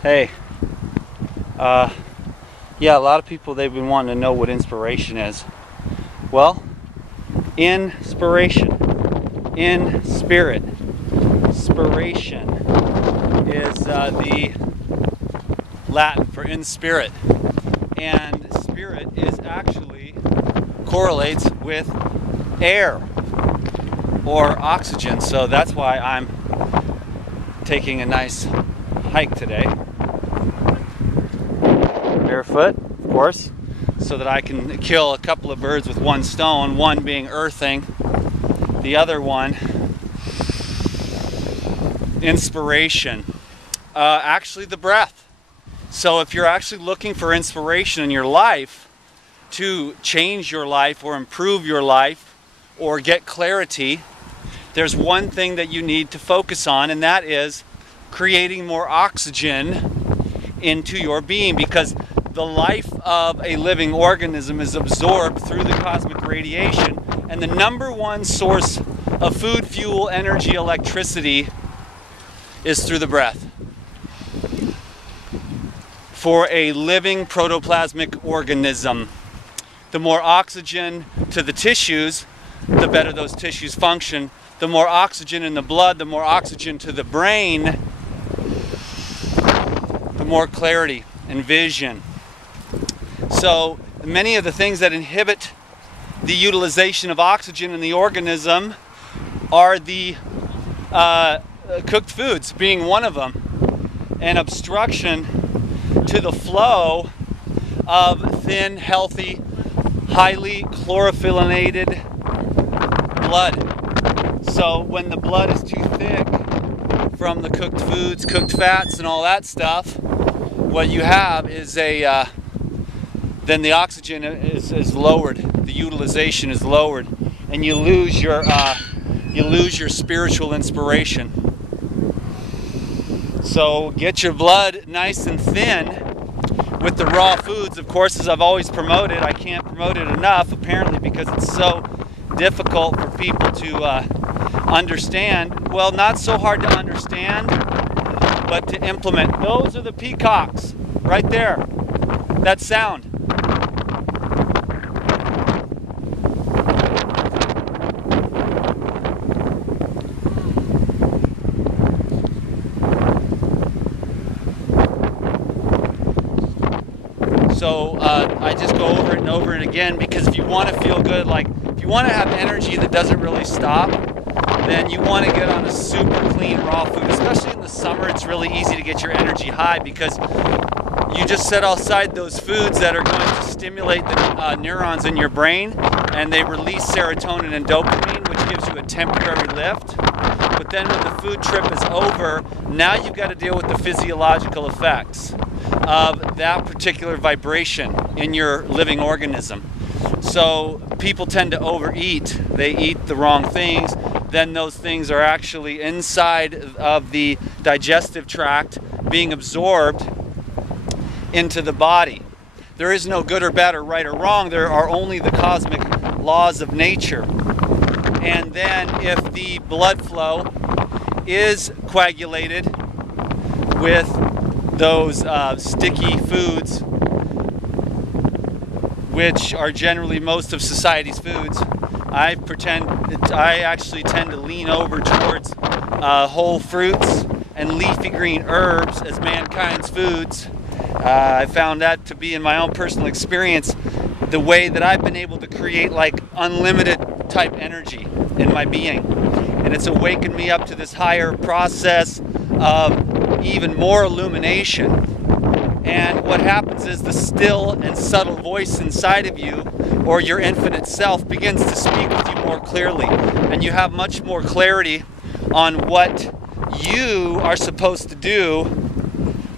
Hey, yeah, a lot of people, they've been wanting to know what inspiration is. Well, inspiration, in spirit, spiration is the Latin for in spirit, and spirit is actually correlates with air or oxygen, so that's why I'm taking a nice hike today. Barefoot, of course, so that I can kill a couple of birds with one stone, one being earthing, the other one inspiration. Actually the breath. So if you're actually looking for inspiration in your life to change your life or improve your life or get clarity, there's one thing that you need to focus on, and that is creating more oxygen into your being, because the life of a living organism is absorbed through the cosmic radiation, and the number one source of food, fuel, energy, electricity is through the breath. For a living protoplasmic organism, the more oxygen to the tissues, the better those tissues function. The more oxygen in the blood, the more oxygen to the brain, the more clarity and vision. So many of the things that inhibit the utilization of oxygen in the organism are the cooked foods being one of them, and obstruction to the flow of thin, healthy, highly chlorophyllinated blood. So when the blood is too thick from the cooked foods, cooked fats, and all that stuff, what you have is then the oxygen is lowered, the utilization is lowered, and you lose your spiritual inspiration. So get your blood nice and thin with the raw foods. Of course, as I've always promoted, I can't promote it enough apparently, because it's so difficult for people to understand. Well, not so hard to understand, but to implement. Those are the peacocks right there. That sound. So I just go over it and over it again, because if you want to feel good, like if you want to have energy that doesn't really stop, then you want to get on a super clean raw food. Especially in the summer, it's really easy to get your energy high, because you just set aside those foods that are going to stimulate the neurons in your brain, and they release serotonin and dopamine, which gives you a temporary lift. But then when the food trip is over, now you've got to deal with the physiological effects of that particular vibration in your living organism. So people tend to overeat. They eat the wrong things. Then those things are actually inside of the digestive tract being absorbed into the body. There is no good or bad or right or wrong. There are only the cosmic laws of nature. And then if the blood flow is coagulated with those sticky foods, which are generally most of society's foods, I actually tend to lean over towards whole fruits and leafy green herbs as mankind's foods. I found that to be, in my own personal experience, the way that I've been able to create like unlimited type energy in my being. And it's awakened me up to this higher process of even more illumination. And what happens is the still and subtle voice inside of you, or your infinite self, begins to speak with you more clearly. And you have much more clarity on what you are supposed to do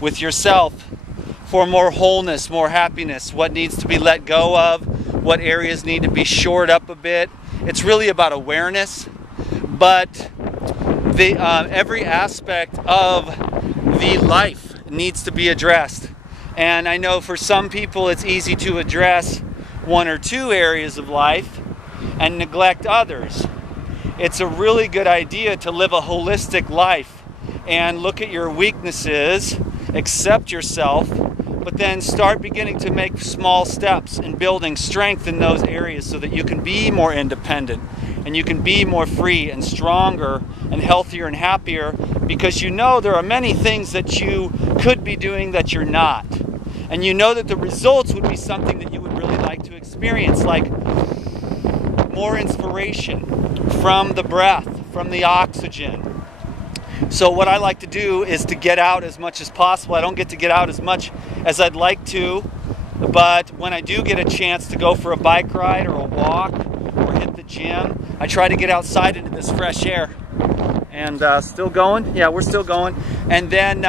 with yourself for more wholeness, more happiness, what needs to be let go of, what areas need to be shored up a bit. It's really about awareness, but every aspect of the life needs to be addressed. And I know for some people it's easy to address one or two areas of life and neglect others. It's a really good idea to live a holistic life and look at your weaknesses accept yourself, but then start beginning to make small steps in building strength in those areas so that you can be more independent and you can be more free and stronger and healthier and happier, because you know there are many things that you could be doing that you're not. And you know that the results would be something that you would really like to experience, like more inspiration from the breath, from the oxygen. So what I like to do is to get out as much as possible. I don't get to get out as much as I'd like to, but when I do get a chance to go for a bike ride or a walk or hit the gym, I try to get outside into this fresh air. And still going? Yeah, we're still going. And then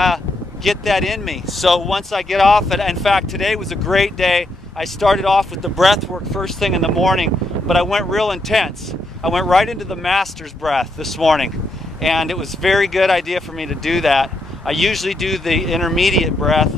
get that in me. So once I get off, in fact, today was a great day. I started off with the breath work first thing in the morning, but I went real intense. I went right into the master's breath this morning. And it was a very good idea for me to do that. I usually do the intermediate breath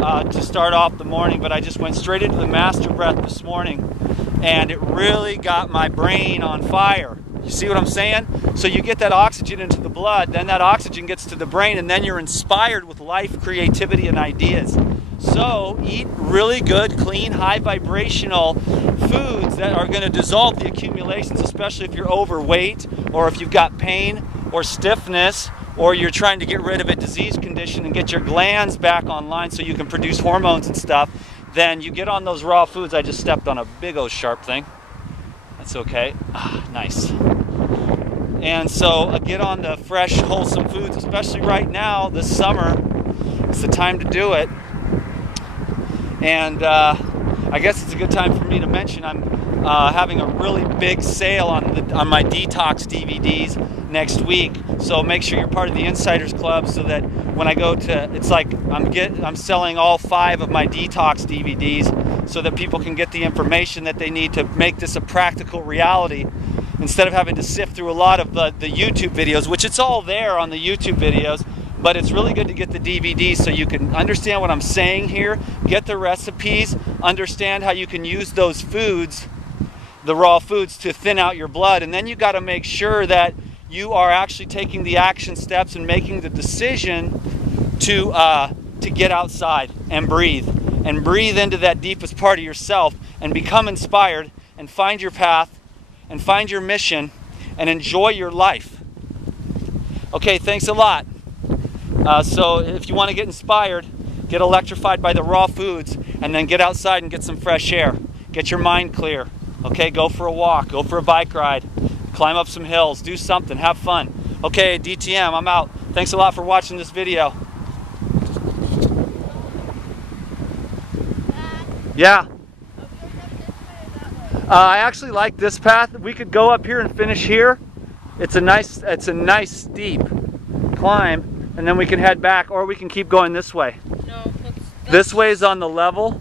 to start off the morning, but I just went straight into the master breath this morning, and it really got my brain on fire. You see what I'm saying? So you get that oxygen into the blood, then that oxygen gets to the brain, and then you're inspired with life, creativity, and ideas. So eat really good, clean, high vibrational foods that are going to dissolve the accumulations, especially if you're overweight or if you've got pain or stiffness, or you're trying to get rid of a disease condition and get your glands back online so you can produce hormones and stuff. Then you get on those raw foods. I just stepped on a big old sharp thing. That's okay. Nice. And so get on the fresh, wholesome foods, especially right now, this summer. It's the time to do it. And I guess it's a good time for me to mention I'm having a really big sale on my detox DVDs next week. So make sure you're part of the Insiders Club so that when I go to, it's like I'm selling all 5 of my detox DVDs so that people can get the information that they need to make this a practical reality, instead of having to sift through a lot of the YouTube videos, which it's all there on the YouTube videos. But it's really good to get the DVDs so you can understand what I'm saying here, get the recipes, understand how you can use those foods, the raw foods, to thin out your blood. And then you got to make sure that you are actually taking the action steps and making the decision to get outside and breathe into that deepest part of yourself and become inspired and find your path and find your mission and enjoy your life. Okay, thanks a lot. So if you want to get inspired, get electrified by the raw foods, and then get outside and get some fresh air. Get your mind clear. Okay, go for a walk, go for a bike ride, climb up some hills, do something, have fun. Okay, DTM, I'm out. Thanks a lot for watching this video. Yeah. I actually like this path. We could go up here and finish here. It's a nice steep climb. And then we can head back, or we can keep going this way. No, this way is on the level,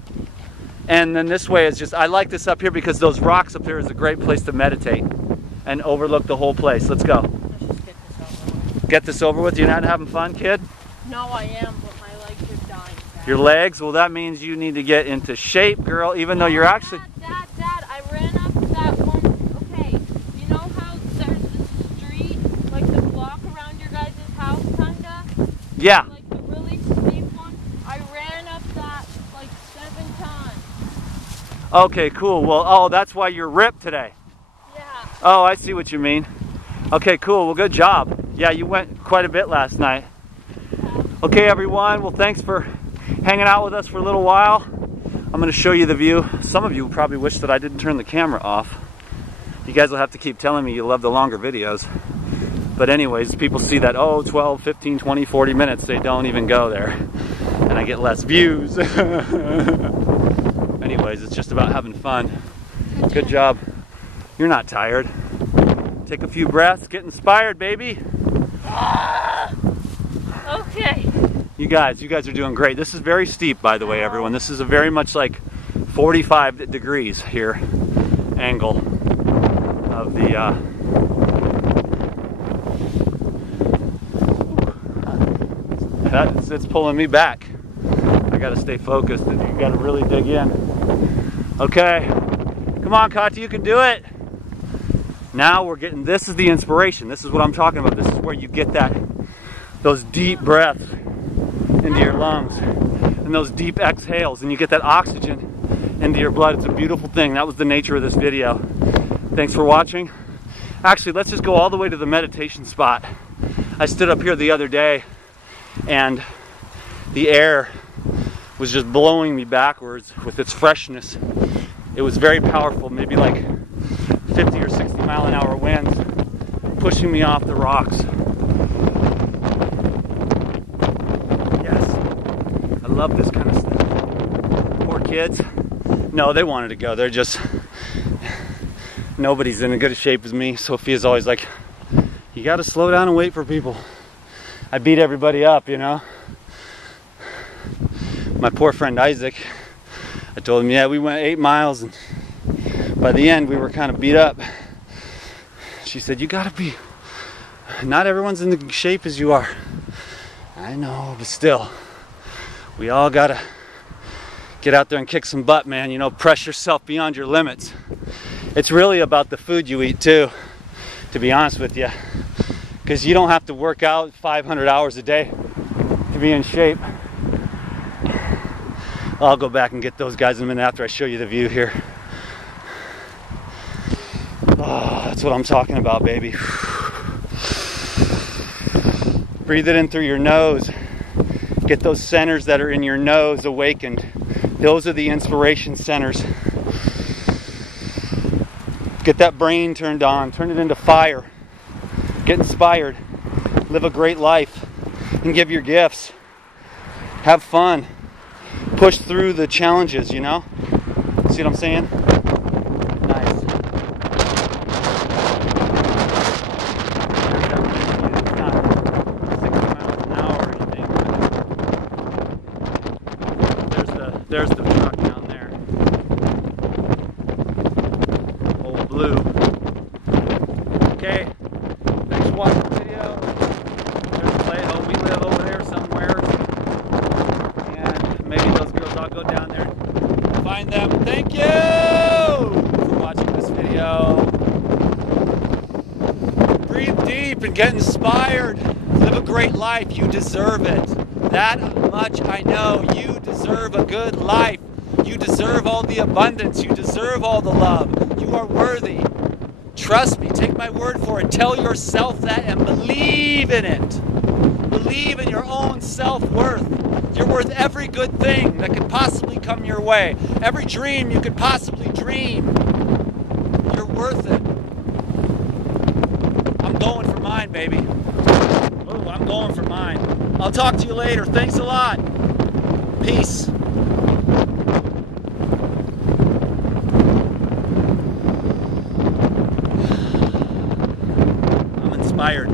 and then this way is just, I like this up here because those rocks up there is a great place to meditate and overlook the whole place. Let's go. Let's just get this over with. You're not having fun, kid? No, I am, but my legs are dying. Dad. Your legs? Well, that means you need to get into shape, girl, even though you're actually... Dad, I ran up that one. Okay, you know how there's this street, like the block around your guys' house, kinda? Yeah. Like the really steep one? I ran up that like 7 times. Okay, cool. Well, oh, that's why you're ripped today. Yeah. Oh, I see what you mean. Okay, cool. Well, good job. Yeah, you went quite a bit last night. Okay, everyone. Well, thanks for hanging out with us for a little while. I'm going to show you the view. Some of you probably wish that I didn't turn the camera off. You guys will have to keep telling me you love the longer videos. But anyways, people see that, oh, 12, 15, 20, 40 minutes, they don't even go there. And I get less views. Anyways, it's just about having fun. Good job. You're not tired. Take a few breaths, get inspired, baby. Okay. You guys are doing great. This is very steep, by the way, everyone. This is a very much like 45 degrees here angle of the it's pulling me back. I gotta stay focused and you gotta really dig in. Okay, come on, Kati, you can do it. Now we're getting, this is the inspiration. This is what I'm talking about. This is where you get those deep breaths. into your lungs. And those deep exhales, and you get that oxygen into your blood. It's a beautiful thing. That was the nature of this video. Thanks for watching. Actually, let's just go all the way to the meditation spot. I stood up here the other day and the air was just blowing me backwards with its freshness. It was very powerful, maybe like 50 or 60 mile an hour winds pushing me off the rocks. Yes, I love this kind of stuff. Poor kids. No, they wanted to go. They're just, nobody's in as good a shape as me. Sophia's always like, you gotta slow down and wait for people. I beat everybody up, you know. My poor friend Isaac, I told him, yeah, we went 8 miles and by the end we were kind of beat up. She said, you gotta be, not everyone's in the shape as you are. I know, but still, we all gotta get out there and kick some butt, man. You know, press yourself beyond your limits. It's really about the food you eat too, to be honest with you. Because you don't have to work out 500 hours a day to be in shape. I'll go back and get those guys in a minute after I show you the view here. Oh, that's what I'm talking about, baby. Breathe it in through your nose. Get those centers that are in your nose awakened. Those are the inspiration centers. Get that brain turned on. Turn it into fire. Get inspired. Live a great life. And give your gifts. Have fun. Push through the challenges, you know? See what I'm saying? Nice. It's not 60 miles an hour or anything. There's the truck down there. Old blue. Okay. Thanks for watching the video. There's Vallejo. We live over there somewhere. And maybe those girls, I'll go down there and find them. Thank you for watching this video. Breathe deep and get inspired. Live a great life. You deserve it. That much I know. You deserve a good life. You deserve all the abundance. You deserve all the love. You are worthy. Trust me. Take my word for it. Tell yourself that and believe in it. Believe in your own self-worth. You're worth every good thing that could possibly come your way. Every dream you could possibly dream. You're worth it. I'm going for mine, baby. Ooh, I'm going for mine. I'll talk to you later. Thanks a lot. Peace. I'm inspired.